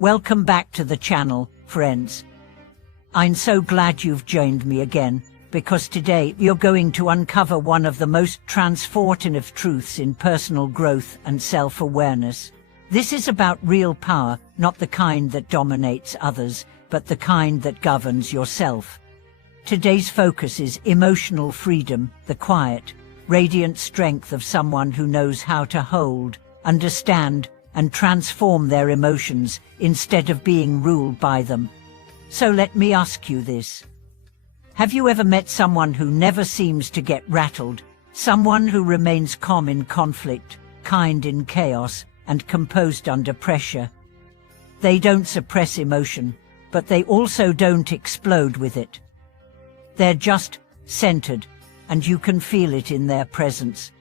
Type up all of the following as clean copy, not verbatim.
Welcome back to the channel, friends. I'm so glad you've joined me again, because today you're going to uncover one of the most transformative truths in personal growth and self-awareness. This is about real power, not the kind that dominates others, but the kind that governs yourself. Today's focus is emotional freedom, the quiet, radiant strength of someone who knows how to hold, understand, and transform their emotions instead of being ruled by them. So let me ask you this. Have you ever met someone who never seems to get rattled, someone who remains calm in conflict, kind in chaos, and composed under pressure? They don't suppress emotion, but they also don't explode with it. They're just centered, and you can feel it in their presence.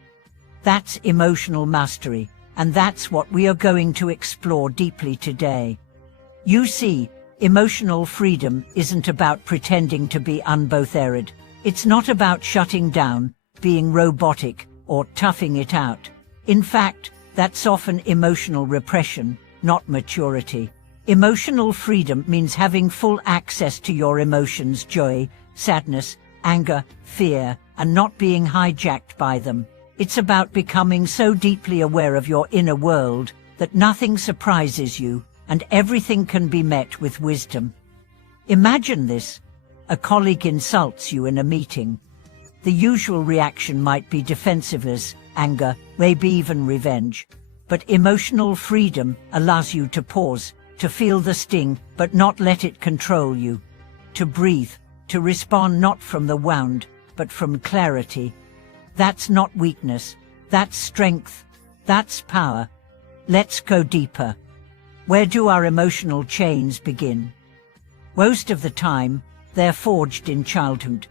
That's emotional mastery. And that's what we are going to explore deeply today. You see, emotional freedom isn't about pretending to be unbothered. It's not about shutting down, being robotic, or toughing it out. In fact, that's often emotional repression, not maturity. Emotional freedom means having full access to your emotions, joy, sadness, anger, fear, and not being hijacked by them. It's about becoming so deeply aware of your inner world that nothing surprises you and everything can be met with wisdom. Imagine this. A colleague insults you in a meeting. The usual reaction might be defensiveness, anger, maybe even revenge. But emotional freedom allows you to pause, to feel the sting but not let it control you, to breathe, to respond not from the wound but from clarity. That's not weakness, that's strength, that's power. Let's go deeper. Where do our emotional chains begin? Most of the time, they're forged in childhood.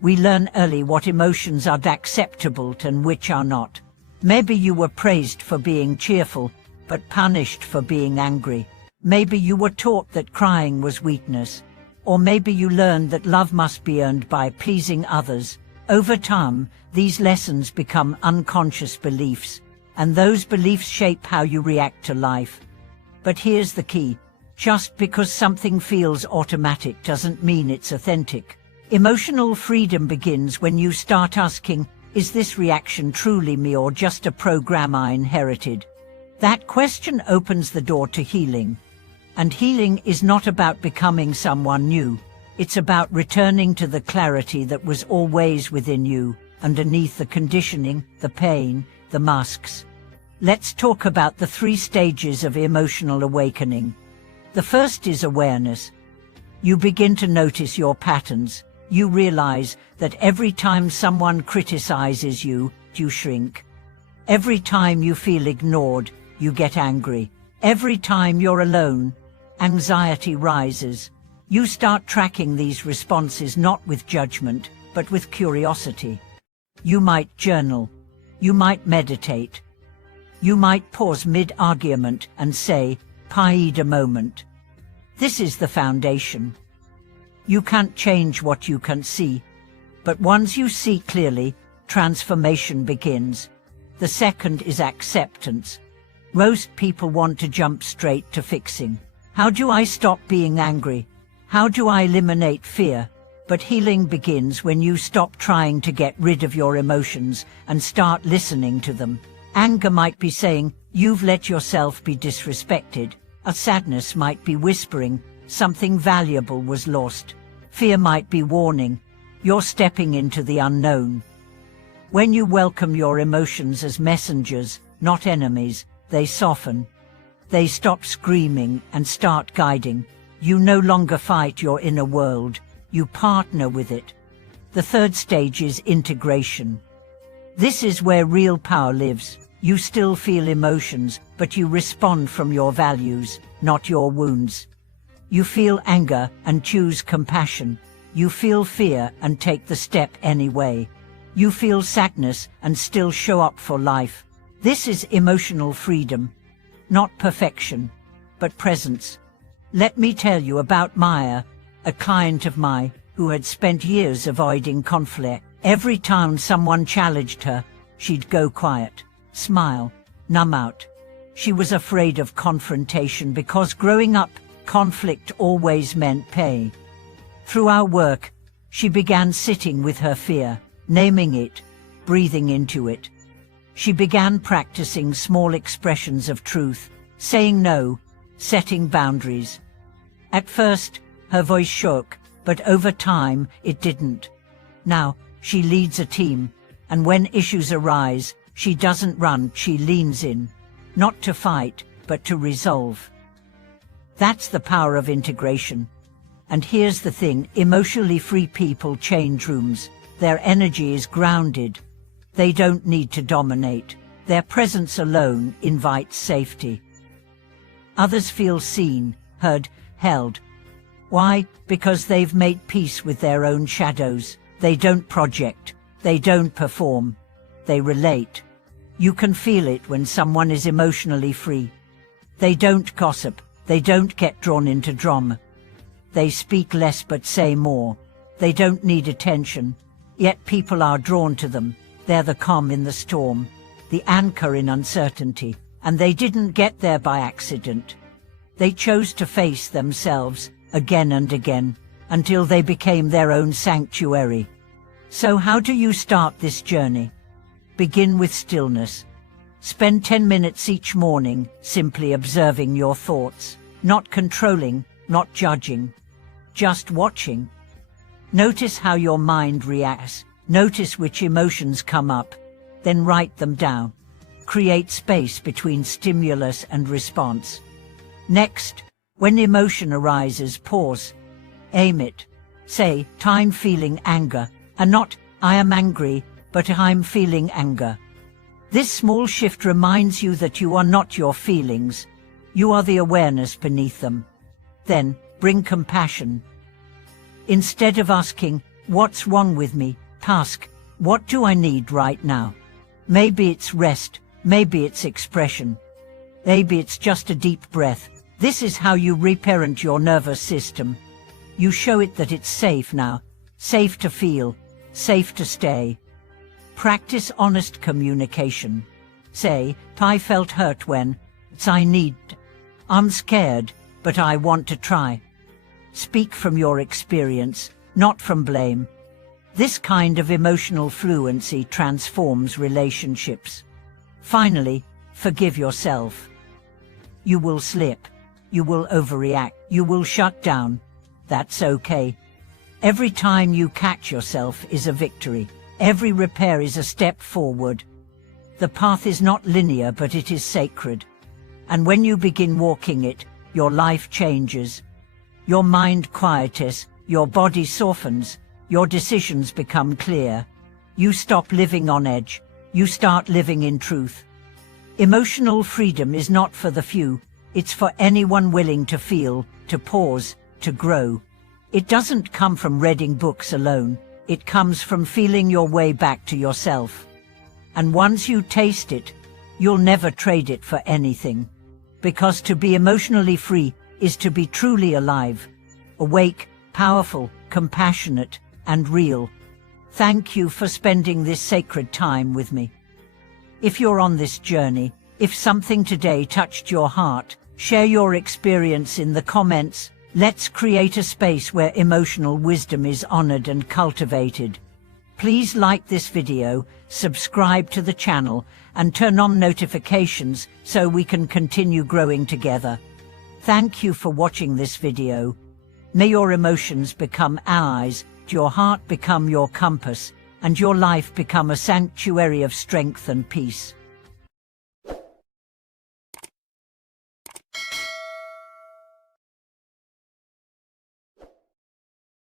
We learn early what emotions are acceptable and which are not. Maybe you were praised for being cheerful, but punished for being angry. Maybe you were taught that crying was weakness. Or maybe you learned that love must be earned by pleasing others. Over time, these lessons become unconscious beliefs, and those beliefs shape how you react to life. But here's the key. Just because something feels automatic doesn't mean it's authentic. Emotional freedom begins when you start asking, is this reaction truly me or just a program I inherited? That question opens the door to healing. And healing is not about becoming someone new. It's about returning to the clarity that was always within you, underneath the conditioning, the pain, the masks. Let's talk about the 3 stages of emotional awakening. The first is awareness. You begin to notice your patterns. You realize that every time someone criticizes you, you shrink. Every time you feel ignored, you get angry. Every time you're alone, anxiety rises. You start tracking these responses not with judgment, but with curiosity. You might journal. You might meditate. You might pause mid-argument and say, "Paid a moment." This is the foundation. You can't change what you can't see. But once you see clearly, transformation begins. The second is acceptance. Most people want to jump straight to fixing. How do I stop being angry? How do I eliminate fear? But healing begins when you stop trying to get rid of your emotions and start listening to them. Anger might be saying, "You've let yourself be disrespected." A sadness might be whispering, "Something valuable was lost." Fear might be warning, "You're stepping into the unknown." When you welcome your emotions as messengers, not enemies, they soften. They stop screaming and start guiding. You no longer fight your inner world, you partner with it. The third stage is integration. This is where real power lives. You still feel emotions, but you respond from your values, not your wounds. You feel anger and choose compassion. You feel fear and take the step anyway. You feel sadness and still show up for life. This is emotional freedom. Not perfection, but presence. Let me tell you about Maya, a client of mine who had spent years avoiding conflict. Every time someone challenged her, she'd go quiet, smile, numb out. She was afraid of confrontation because growing up, conflict always meant pain. Through our work, she began sitting with her fear, naming it, breathing into it. She began practicing small expressions of truth, saying no, setting boundaries. At first, her voice shook, but over time, it didn't. Now, she leads a team, and when issues arise, she doesn't run, she leans in. Not to fight, but to resolve. That's the power of integration. And here's the thing, emotionally free people change rooms. Their energy is grounded. They don't need to dominate. Their presence alone invites safety. Others feel seen, heard, held. Why? Because they've made peace with their own shadows. They don't project. They don't perform. They relate. You can feel it when someone is emotionally free. They don't gossip. They don't get drawn into drama. They speak less but say more. They don't need attention. Yet people are drawn to them. They're the calm in the storm, the anchor in uncertainty, and they didn't get there by accident. They chose to face themselves again and again until they became their own sanctuary. So how do you start this journey? Begin with stillness. Spend 10 minutes each morning simply observing your thoughts, not controlling, not judging, just watching. Notice how your mind reacts. Notice which emotions come up, then write them down. Create space between stimulus and response. Next, when emotion arises, pause. Aim it. Say, "I'm feeling anger," and not, "I am angry, but I'm feeling anger." This small shift reminds you that you are not your feelings. You are the awareness beneath them. Then, bring compassion. Instead of asking, "What's wrong with me?" ask, "What do I need right now?" Maybe it's rest, maybe it's expression, maybe it's just a deep breath. This is how you reparent your nervous system. You show it that it's safe now, safe to feel, safe to stay. Practice honest communication. Say, "I felt hurt when," "I need," "I'm scared, but I want to try." Speak from your experience, not from blame. This kind of emotional fluency transforms relationships. Finally, forgive yourself. You will slip. You will overreact. You will shut down. That's okay. Every time you catch yourself is a victory. Every repair is a step forward. The path is not linear, but it is sacred. And when you begin walking it, your life changes. Your mind quiets, your body softens, your decisions become clear. You stop living on edge. You start living in truth. Emotional freedom is not for the few. It's for anyone willing to feel, to pause, to grow. It doesn't come from reading books alone. It comes from feeling your way back to yourself. And once you taste it, you'll never trade it for anything. Because to be emotionally free is to be truly alive, awake, powerful, compassionate, and real. Thank you for spending this sacred time with me. If you're on this journey, if something today touched your heart, share your experience in the comments. Let's create a space where emotional wisdom is honored and cultivated. Please like this video, subscribe to the channel, and turn on notifications so we can continue growing together. Thank you for watching this video. May your emotions become allies, your heart become your compass, and your life become a sanctuary of strength and peace.